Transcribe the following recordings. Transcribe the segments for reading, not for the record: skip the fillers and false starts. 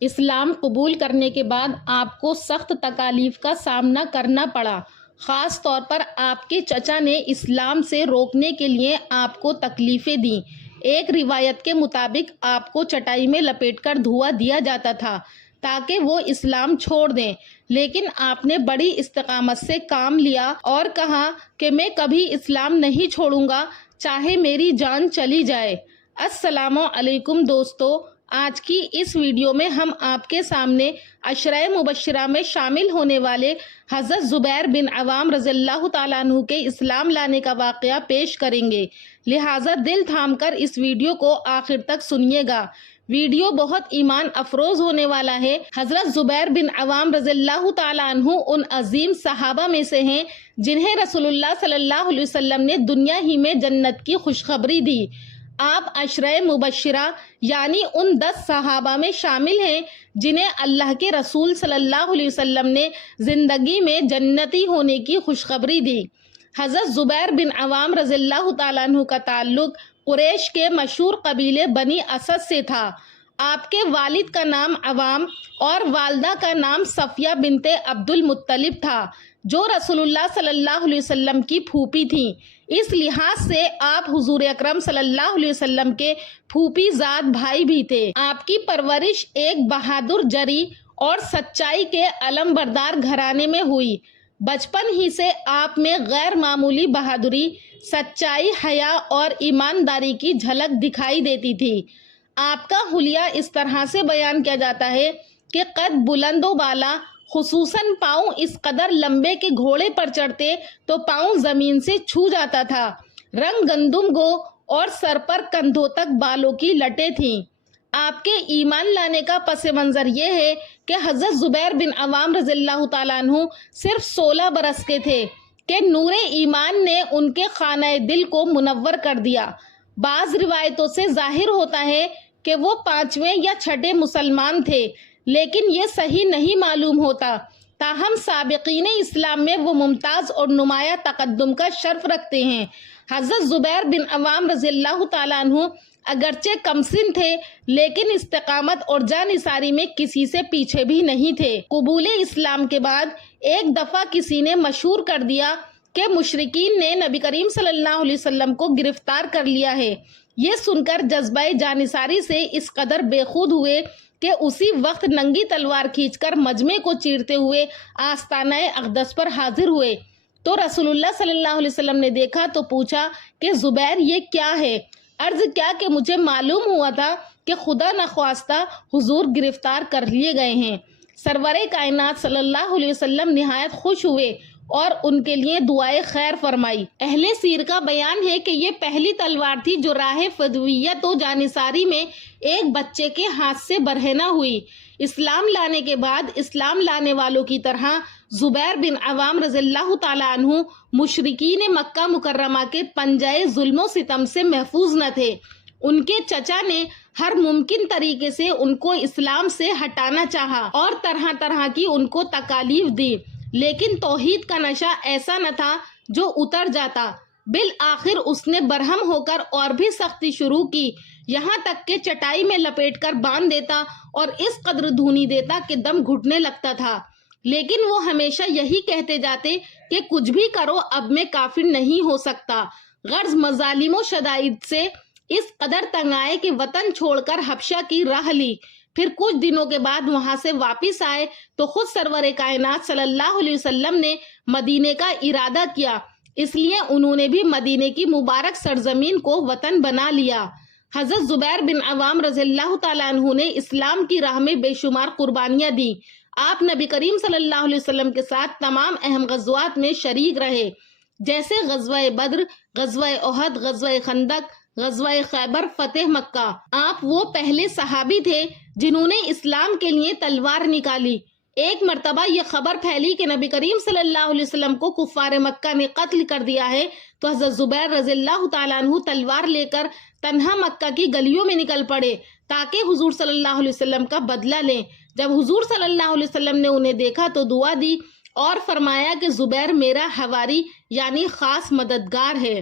اسلام قبول کرنے کے بعد آپ کو سخت تکالیف کا سامنا کرنا پڑا، خاص طور پر آپ کے چچا نے اسلام سے روکنے کے لیے آپ کو تکلیفیں دیں۔ ایک روایت کے مطابق آپ کو چٹائی میں لپیٹ کر دھواں دیا جاتا تھا تاکہ وہ اسلام چھوڑ دیں، لیکن آپ نے بڑی استقامت سے کام لیا اور کہا کہ میں کبھی اسلام نہیں چھوڑوں گا، چاہے میری جان چلی جائے۔ السلام علیکم دوستو، آج کی اس ویڈیو میں ہم آپ کے سامنے عشرہ مبشرہ میں شامل ہونے والے حضرت زبیر بن عوام رضی اللہ تعالیٰ عنہ کے اسلام لانے کا واقعہ پیش کریں گے، لہٰذا دل تھام کر اس ویڈیو کو آخر تک سنیے گا۔ ویڈیو بہت ایمان افروز ہونے والا ہے۔ حضرت زبیر بن عوام رضی اللہ تعالیٰ عنہ ان عظیم صحابہ میں سے ہیں جنہیں رسول اللہ صلی اللہ علیہ وسلم نے دنیا ہی میں جنت کی خوشخبری دی۔ آپ عشرہ مبشرہ یعنی ان 10 صحابہ میں شامل ہیں جنہیں اللہ کے رسول صلی اللہ علیہ وسلم نے زندگی میں جنتی ہونے کی خوشخبری دی۔ حضرت زبیر بن عوام رضی اللہ تعالیٰ عنہ کا تعلق قریش کے مشہور قبیلے بنی اسد سے تھا۔ آپ کے والد کا نام عوام اور والدہ کا نام صفیہ بنت عبد المطلب تھا، جو رسول اللہ صلی اللہ علیہ وسلم کی پھوپھی تھیں۔ اس لحاظ سے آپ حضور اکرم صلی اللہ علیہ وسلم کے پھوپھی زاد بھائی بھی تھے۔ آپ کی پرورش ایک بہادر جری اور سچائی کے علم بردار گھرانے میں ہوئی۔ بچپن ہی سے آپ میں غیر معمولی بہادری، سچائی، حیا اور ایمانداری کی جھلک دکھائی دیتی تھی۔ آپ کا حلیہ اس طرح سے بیان کیا جاتا ہے کہ قد بلند و بالا، خصوصاً پاؤں اس قدر لمبے کہ گھوڑے پر چڑھتے تو پاؤں زمین سے چھو جاتا تھا، رنگ گندم گو اور سر پر کندھوں تک بالوں کی لٹیں تھیں۔ آپ کے ایمان لانے کا پس منظر یہ ہے کہ حضرت زبیر بن عوام رضی اللہ تعالیٰ عنہ صرف 16 برس کے تھے کہ نور ایمان نے ان کے خانہ دل کو منور کر دیا۔ بعض روایتوں سے ظاہر ہوتا ہے کہ وہ 5ویں یا 6ٹھے مسلمان تھے، لیکن یہ صحیح نہیں معلوم ہوتا۔ تاہم سابقین اسلام میں وہ ممتاز اور نمایاں تقدم کا شرف رکھتے ہیں۔ حضرت زبیر بن عوام رضی اللہ تعالیٰ عنہ اگرچہ کم سن تھے، لیکن استقامت اور جانثاری میں کسی سے پیچھے بھی نہیں تھے۔ قبول اسلام کے بعد ایک دفعہ کسی نے مشہور کر دیا کہ مشرکین نے نبی کریم صلی اللہ علیہ وسلم کو گرفتار کر لیا ہے۔ یہ سن کر جذبہ جانثاری سے اس قدر بے خود ہوئے کہ اسی وقت ننگی تلوار کھینچ کر مجمع کو چیرتے ہوئے آستانہ اقدس پر حاضر ہوئے۔ تو رسول اللہ صلی اللہ علیہ وسلم نے دیکھا تو پوچھا کہ زبیر یہ کیا ہے؟ عرض کیا کہ مجھے معلوم ہوا تھا کہ خدا نخواستہ حضور گرفتار کر لیے گئے ہیں۔ سرور کائنات صلی اللہ علیہ وسلم نہایت خوش ہوئے اور ان کے لیے دعائے خیر فرمائی۔ اہل سیر کا بیان ہے کہ یہ پہلی تلوار تھی جو راہ فدویت و جانثاری میں ایک بچے کے ہاتھ سے برہنہ ہوئی۔ اسلام لانے کے بعد اسلام لانے والوں کی طرح زبیر بن عوام رضی اللہ تعالیٰ عنہ مشرکین مکہ مکرمہ کے پنجۂ ظلم و ستم سے محفوظ نہ تھے۔ ان کے چچا نے ہر ممکن طریقے سے ان کو اسلام سے ہٹانا چاہا اور طرح طرح کی ان کو تکالیف دی، لیکن توحید کا نشہ ایسا نہ تھا جو اتر جاتا۔ بالآخر اس نے برہم ہو کر اور بھی سختی شروع کی، یہاں تک کہ چٹائی میں لپیٹ کر باندھ دیتا اور اس قدر دھونی دیتا کہ دم گھٹنے لگتا تھا۔ لیکن وہ ہمیشہ یہی کہتے جاتے کہ کچھ بھی کرو اب میں کافر نہیں ہو سکتا۔ غرض مظالم و شدائد سے اس قدر تنگ آئے کہ وطن چھوڑ کر حبشہ کی راہ لی۔ پھر کچھ دنوں کے بعد وہاں سے واپس آئے تو خود سرور کائنات صلی اللہ علیہ وسلم نے مدینے کا ارادہ کیا، اس لیے انہوں نے بھی مدینے کی مبارک سرزمین کو وطن بنا لیا۔ حضرت زبیر بن عوام رضی اللہ تعالیٰ عنہ نے اسلام کی راہ میں بے شمار قربانیاں دی۔ آپ نبی کریم صلی اللہ علیہ وسلم کے ساتھ تمام اہم غزوات میں شریک رہے، جیسے غزوہ بدر، غزوہ احد، غزوہ خندق، غزوہ خیبر، فتح مکہ۔ آپ وہ پہلے صحابی تھے جنہوں نے اسلام کے لیے تلوار نکالی۔ ایک مرتبہ یہ خبر پھیلی کہ نبی کریم صلی اللہ علیہ وسلم کو کفار مکہ نے قتل کر دیا ہے، تو حضرت زبیر رضی اللہ تعالیٰ عنہ تلوار لے کر تنہا مکہ کی گلیوں میں نکل پڑے تاکہ حضور صلی اللہ علیہ وسلم کا بدلہ لیں۔ جب حضور صلی اللہ علیہ وسلم نے انہیں دیکھا تو دعا دی اور فرمایا کہ زبیر میرا حواری یعنی خاص مددگار ہے۔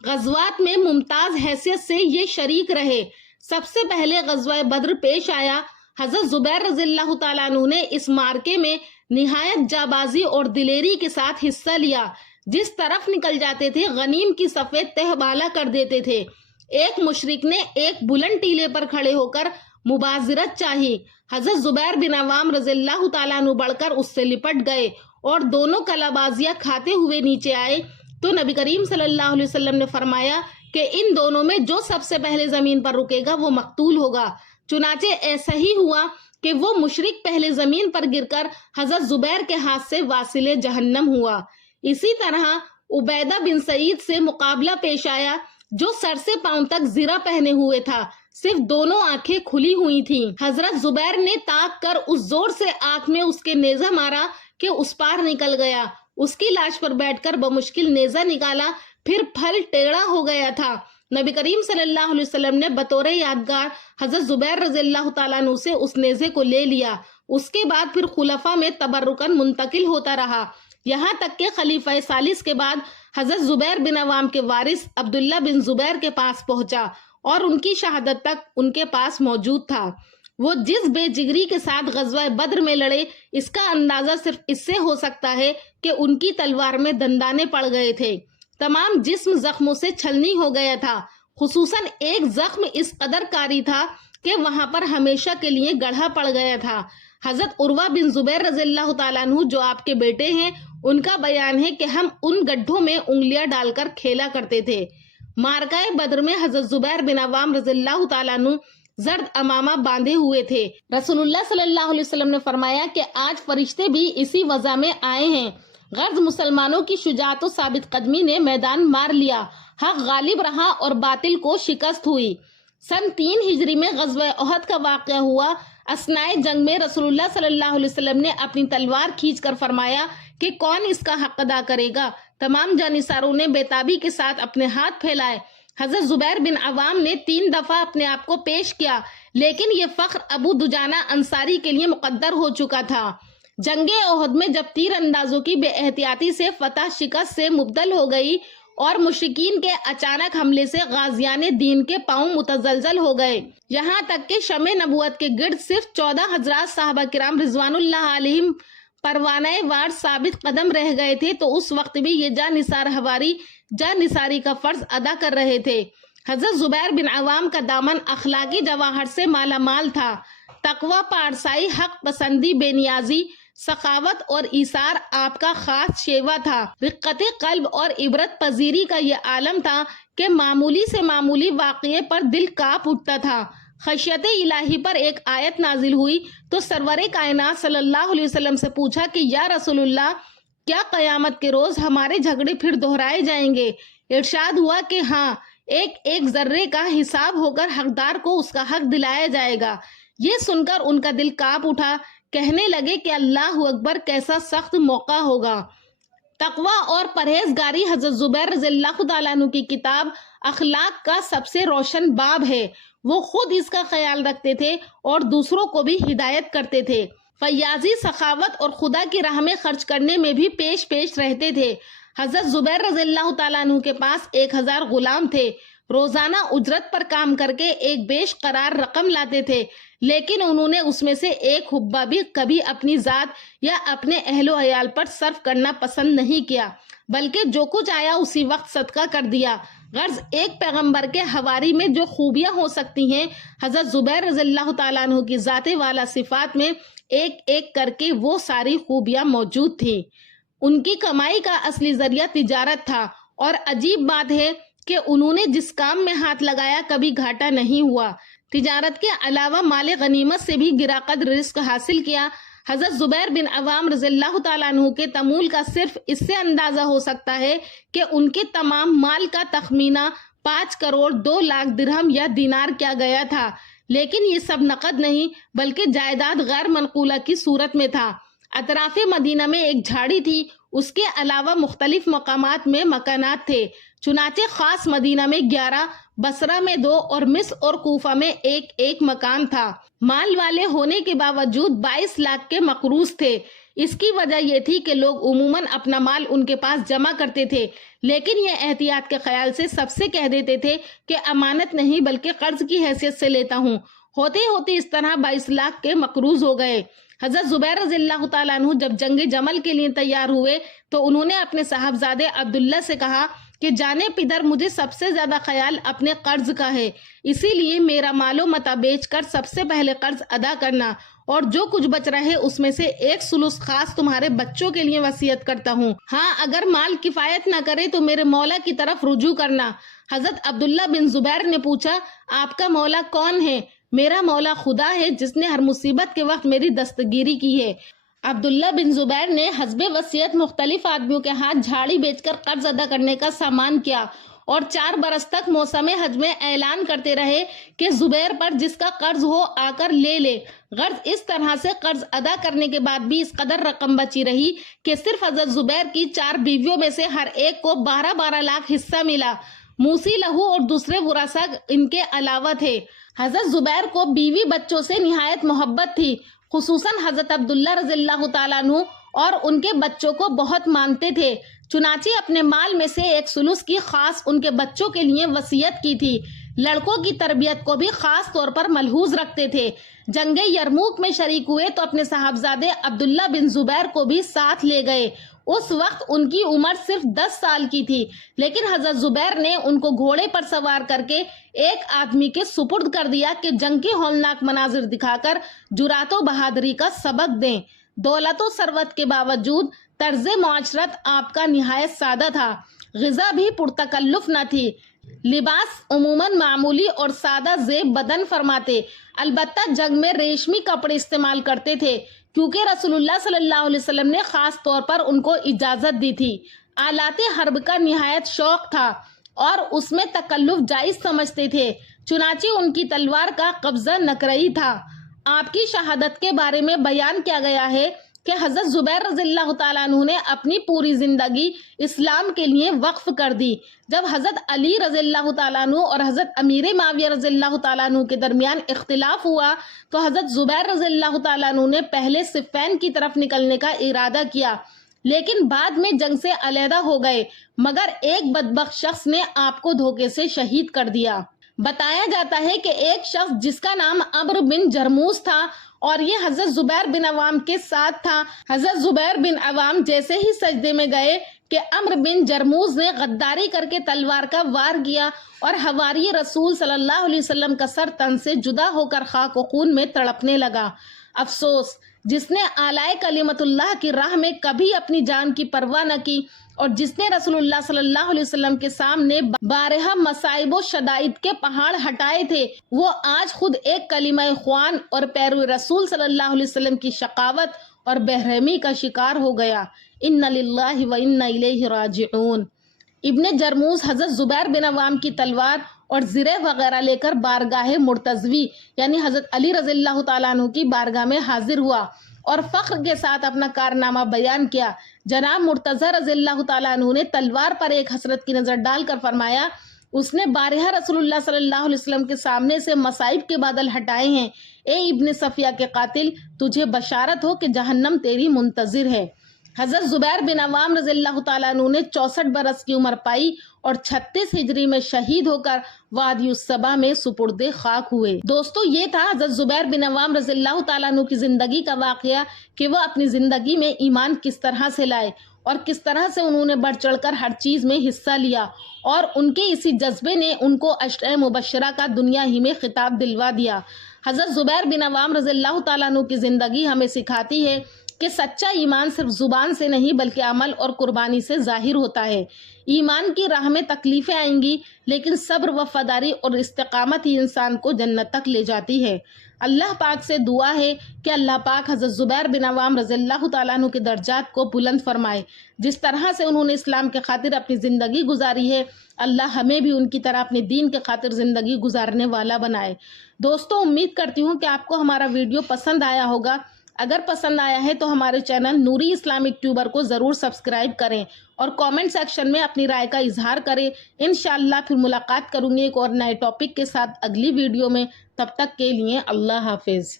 غزوات میں ممتاز حیثیت سے یہ شریک رہے۔ سب سے پہلے غزوہ بدر پیش آیا۔ حضرت زبیر رضی اللہ تعالیٰ عنہ نے اس مارکے میں نہایت جابازی اور دلیری کے ساتھ حصہ لیا. جس طرف نکل جاتے تھے غنیم کی سفید تہ بالا کر دیتے تھے. ایک مشرک نے ایک بلند ٹیلے پر کھڑے ہو کر مبازرت چاہی. حضرت زبیر بن عوام رضی اللہ تعالیٰ عنہ بڑھ کر اس سے لپٹ گئے اور دونوں کلابازیاں کھاتے ہوئے نیچے آئے تو نبی کریم صلی اللہ علیہ وسلم نے فرمایا کہ ان دونوں میں جو سب سے پہلے زمین پر رکے گا وہ مقتول ہوگا. چنانچہ ایسا ہی ہوا کہ وہ مشرک پہلے زمین پر گر کر حضرت زبیر کے ہاتھ سے واصل جہنم ہوا. اسی طرح عبیدہ بن سعید سے مقابلہ پیش آیا جو سر سے پاؤں تک زرہ پہنے ہوئے تھا. صرف دونوں آنکھیں کھلی ہوئی تھیں. حضرت زبیر نے تاک کر اس زور سے آنکھ میں اس کے نیزہ مارا کہ اس پار نکل گیا. اس کی لاش پر بیٹھ کر بمشکل نیزہ نکالا، پھر پھل ٹیڑھا ہو گیا تھا. نبی کریم صلی اللہ علیہ وسلم نے بطور یادگار حضرت زبیر رضی اللہ تعالیٰ عنہ سے اس نیزے کو لے لیا. اس کے بعد پھر خلفاء میں تبرکاً منتقل ہوتا رہا، یہاں تک کہ خلیفہ ثالث کے بعد حضرت زبیر بن عوام کے وارث عبداللہ بن زبیر کے پاس پہنچا اور ان کی شہادت تک ان کے پاس موجود تھا. وہ جس بے جگری کے ساتھ غزوہ بدر میں لڑے، اس کا اندازہ صرف اس سے ہو سکتا ہے کہ ان کی تلوار میں دندانے پڑ گئے تھے. تمام جسم زخموں سے چھلنی ہو گیا تھا. خصوصاً ایک زخم اس قدر کاری تھا کہ وہاں پر ہمیشہ کے لیے گڑھا پڑ گیا تھا. حضرت عروہ بن زبیر رضی اللہ تعالیٰ عنہ جو آپ کے بیٹے ہیں، ان کا بیان ہے کہ ہم ان گڈھوں میں انگلیاں ڈال کر کھیلا کرتے تھے. مارکہ بدر میں حضرت زبیر بن عوام رضی اللہ تعالیٰ عنہ زرد امامہ باندھے ہوئے تھے. رسول اللہ صلی اللہ علیہ وسلم نے فرمایا کہ آج فرشتے بھی اسی وضع میں آئے ہیں. غرض مسلمانوں کی شجاعت و ثابت قدمی نے میدان مار لیا، حق غالب رہا اور باطل کو شکست ہوئی. سن 3 ہجری میں غزوہ احد کا واقعہ ہوا. اثناء جنگ میں رسول اللہ صلی اللہ علیہ وسلم نے اپنی تلوار کھینچ کر فرمایا کہ کون اس کا حق ادا کرے گا. تمام جانثاروں نے بےتابی کے ساتھ اپنے ہاتھ پھیلائے. حضرت زبیر بن عوام نے 3 دفعہ اپنے آپ کو پیش کیا، لیکن یہ فخر ابو دجانہ انصاری کے لیے مقدر ہو چکا تھا. جنگ احد میں جب تیر اندازوں کی بے احتیاطی سے فتح شکست سے مبدل ہو گئی اور مشرکین کے اچانک حملے سے غازیان دین کے پاؤں متزلزل ہو گئے، یہاں تک کہ شمع نبوت کے گرد صرف 14 حضرات صحابہ کرام رضوان اللہ علیہم پروانہ وار ثابت قدم رہ گئے تھے، تو اس وقت بھی یہ جاں نثار حواری جاں نثاری کا فرض ادا کر رہے تھے. حضرت زبیر بن عوام کا دامن اخلاقی جواہر سے مالا مال تھا. تقوی، پارسائی، حق پسندی، بے نیازی، سخاوت اور ایثار آپ کا خاص شیوا تھا. رقت قلب اور عبرت پذیری کا یہ عالم تھا کہ معمولی سے معمولی واقعے پر دل کانپ اٹھتا تھا. خشیت الہی پر ایک آیت نازل ہوئی تو سرور کائنات صلی اللہ علیہ وسلم سے پوچھا کہ یا رسول اللہ، کیا قیامت کے روز ہمارے جھگڑے پھر دہرائے جائیں گے؟ ارشاد ہوا کہ ہاں، ایک ایک ذرے کا حساب ہو کر حقدار کو اس کا حق دلایا جائے گا. یہ سن کر ان کا دل کانپ اٹھا. کہنے لگے کہ اللہ اکبر، کیسا سخت موقع ہوگا. تقوی اور پرہیزگاری حضرت زبیر رضی اللہ تعالیٰ عنہ کی کتاب اخلاق کا سب سے روشن باب ہے. وہ خود اس کا خیال رکھتے تھے اور دوسروں کو بھی ہدایت کرتے تھے. فیاضی، سخاوت اور خدا کی راہ میں خرچ کرنے میں بھی پیش رہتے تھے. حضرت زبیر رضی اللہ تعالیٰ عنہ کے پاس 1000 غلام تھے. روزانہ اجرت پر کام کر کے ایک بیش قرار رقم لاتے تھے، لیکن انہوں نے اس میں سے ایک حبہ بھی کبھی اپنی ذات یا اپنے اہل و عیال پر صرف کرنا پسند نہیں کیا، بلکہ جو کچھ آیا اسی وقت صدقہ کر دیا. غرض ایک پیغمبر کے حواری میں جو خوبیاں ہو سکتی ہیں، حضرت زبیر رضی اللہ تعالیٰ عنہ کی ذات والا صفات میں ایک ایک کر کے وہ ساری خوبیاں موجود تھیں. ان کی کمائی کا اصلی ذریعہ تجارت تھا، اور عجیب بات ہے کہ انہوں نے جس کام میں ہاتھ لگایا کبھی گھاٹا نہیں ہوا. تجارت کے علاوہ مال غنیمت سے بھی گرا قدر رزق حاصل کیا. حضرت زبیر بن عوام رضی اللہ تعالیٰ عنہ کے تمول کا صرف اس سے اندازہ ہو سکتا ہے کہ ان کے تمام مال کا تخمینہ 5 کروڑ 2 لاکھ درہم یا دینار کیا گیا تھا. لیکن یہ سب نقد نہیں بلکہ جائیداد غیر منقولہ کی صورت میں تھا. اطراف مدینہ میں ایک جھاڑی تھی، اس کے علاوہ مختلف مقامات میں مکانات تھے. چنانچہ خاص مدینہ میں 11، بصرہ میں 2 اور مصر اور کوفہ میں ایک مکان تھا. مال والے ہونے کے باوجود 22 لاکھ کے مقروض تھے. اس کی وجہ یہ تھی کہ لوگ عموماً اپنا مال ان کے پاس جمع کرتے تھے، لیکن یہ احتیاط کے خیال سے سب سے کہہ دیتے تھے کہ امانت نہیں بلکہ قرض کی حیثیت سے لیتا ہوں. ہوتے ہوتے اس طرح 22 لاکھ کے مقروض ہو گئے۔ حضرت زبیر رضی اللہ تعالیٰ عنہ جب جنگ جمل کے لیے تیار ہوئے تو انہوں نے اپنے صاحبزادے عبداللہ سے کہا کہ جانے پدر مجھے سب سے زیادہ خیال اپنے قرض کا ہے، اسی لیے میرا مال و متاع بیچ کر سب سے پہلے قرض ادا کرنا، اور جو کچھ بچ رہے اس میں سے 1/3 خاص تمہارے بچوں کے لیے وصیت کرتا ہوں۔ ہاں اگر مال کفایت نہ کرے تو میرے مولا کی طرف رجوع کرنا۔ حضرت عبداللہ بن زبیر نے پوچھا، آپ کا مولا کون ہے؟ میرا مولا خدا ہے جس نے ہر مصیبت کے وقت میری دستگیری کی ہے۔ عبداللہ بن زبیر نے حسب وصیت مختلف آدمیوں کے ہاتھ جھاڑی بیچ کر قرض ادا کرنے کا سامان کیا اور 4 برس تک موسم حج میں اعلان کرتے رہے کہ زبیر پر جس کا قرض ہو آ کر لے لے۔ غرض اس طرح سے قرض ادا کرنے کے بعد بھی اس قدر رقم بچی رہی کہ صرف حضرت زبیر کی 4 بیویوں میں سے ہر ایک کو 12 لاکھ حصہ ملا۔ موسی لہو اور دوسرے ورثاء ان کے علاوہ تھے۔ حضرت زبیر کو بیوی بچوں سے نہایت محبت تھی، خصوصاً حضرت عبداللہ رضی اللہ تعالیٰ عنہ اور ان کے بچوں کو بہت مانتے تھے، چنانچہ اپنے مال میں سے 1/3 کی خاص ان کے بچوں کے لیے وصیت کی تھی۔ لڑکوں کی تربیت کو بھی خاص طور پر ملحوظ رکھتے تھے۔ جنگ یرموک میں شریک ہوئے تو اپنے صاحبزادے عبداللہ بن زبیر کو بھی ساتھ لے گئے۔ اس وقت ان کی عمر صرف 10 سال کی تھی، لیکن حضرت زبیر نے ان کو گھوڑے پر سوار کر کے ایک آدمی کے سپرد کر دیا کہ جنگ کے ہولناک مناظر دکھا کر جرات و بہادری کا سبق دیں۔ دولت و ثروت کے باوجود طرز معاشرت آپ کا نہایت سادہ تھا، غذا بھی پرتکلف نہ تھی، لباس عموماً معمولی اور سادہ زیب بدن فرماتے، البتہ جنگ میں ریشمی کپڑے استعمال کرتے تھے کیونکہ رسول اللہ صلی اللہ علیہ وسلم نے خاص طور پر ان کو اجازت دی تھی۔ آلات حرب کا نہایت شوق تھا اور اس میں تکلف جائز سمجھتے تھے، چنانچہ ان کی تلوار کا قبضہ نقرئی تھا۔ آپ کی شہادت کے بارے میں بیان کیا گیا ہے کہ حضرت زبیر رضی اللہ تعالیٰ عنہ نے اپنی پوری زندگی اسلام کے لیے وقف کر دی۔ جب حضرت علی رضی اللہ تعالیٰ عنہ اور حضرت امیر معاویہ رضی اللہ تعالیٰ عنہ کے درمیان اختلاف ہوا تو حضرت زبیر رضی اللہ تعالیٰ عنہ نے پہلے صفین کی طرف نکلنے کا ارادہ کیا، لیکن بعد میں جنگ سے علیحدہ ہو گئے، مگر ایک بدبخت شخص نے آپ کو دھوکے سے شہید کر دیا۔ بتایا جاتا ہے کہ ایک شخص جس کا نام عمرو بن جرموز تھا اور یہ حضرت زبیر بن عوام کے ساتھ تھا، حضرت زبیر بن عوام جیسے ہی سجدے میں گئے کہ عمرو بن جرموز نے غداری کر کے تلوار کا وار کیا اور حواری رسول صلی اللہ علیہ وسلم کا سر تن سے جدا ہو کر خاک و خون میں تڑپنے لگا۔ افسوس جس نے اعلیٰ کلمت اللہ کی راہ میں کبھی اپنی جان کی پرواہ نہ کی اور جس نے رسول اللہ صلی اللہ علیہ وسلم کے سامنے بارہا مصائب و شدائد کے پہاڑ ہٹائے تھے، وہ آج خود ایک کلمہ خوان اور پیرو رسول صلی اللہ علیہ وسلم کی شقاوت اور بہرحمی کا شکار ہو گیا۔ ان للہ و انا الیہ راجعون۔ ابن جرموز حضرت زبیر بن عوام کی تلوار اور زرہ وغیرہ لے کر بارگاہ مرتضوی یعنی حضرت علی رضی اللہ تعالیٰ عنہ کی بارگاہ میں حاضر ہوا اور فخر کے ساتھ اپنا کارنامہ بیان کیا۔ جناب مرتضی رضی اللہ تعالیٰ عنہ نے تلوار پر ایک حسرت کی نظر ڈال کر فرمایا، اس نے بارہا رسول اللہ صلی اللہ علیہ وسلم کے سامنے سے مصائب کے بادل ہٹائے ہیں۔ اے ابن صفیہ کے قاتل، تجھے بشارت ہو کہ جہنم تیری منتظر ہے۔ حضرت زبیر بن عوام رضی اللہ تعالیٰ عنہ نے 64 برس کی عمر پائی اور 36 ہجری میں شہید ہو کر وادی الصبا میں سپرد خاک ہوئے۔ دوستو، یہ تھا حضرت زبیر بن عوام رضی اللہ تعالیٰ عنہ کی زندگی کا واقعہ کہ وہ اپنی زندگی میں ایمان کس طرح سے لائے اور کس طرح سے انہوں نے بڑھ چڑھ کر ہر چیز میں حصہ لیا، اور ان کے اسی جذبے نے ان کو عشرہ مبشرہ کا دنیا ہی میں خطاب دلوا دیا۔ حضرت زبیر بن عوام رضی اللہ تعالیٰ عنہ کی زندگی ہمیں سکھاتی ہے کہ سچا ایمان صرف زبان سے نہیں بلکہ عمل اور قربانی سے ظاہر ہوتا ہے۔ ایمان کی راہ میں تکلیفیں آئیں گی، لیکن صبر، وفاداری اور استقامت ہی انسان کو جنت تک لے جاتی ہے۔ اللہ پاک سے دعا ہے کہ اللہ پاک حضرت زبیر بن عوام رضی اللہ تعالیٰ عنہ کے درجات کو بلند فرمائے۔ جس طرح سے انہوں نے اسلام کے خاطر اپنی زندگی گزاری ہے، اللہ ہمیں بھی ان کی طرح اپنے دین کے خاطر زندگی گزارنے والا بنائے۔ دوستو، امید کرتی ہوں کہ آپ کو ہمارا ویڈیو پسند آیا ہوگا۔ اگر پسند آیا ہے تو ہمارے چینل نوری اسلامک ٹیوبر کو ضرور سبسکرائب کریں اور کامنٹ سیکشن میں اپنی رائے کا اظہار کریں۔ انشاءاللہ پھر ملاقات کروں گی ایک اور نئے ٹاپک کے ساتھ اگلی ویڈیو میں۔ تب تک کے لیے اللہ حافظ۔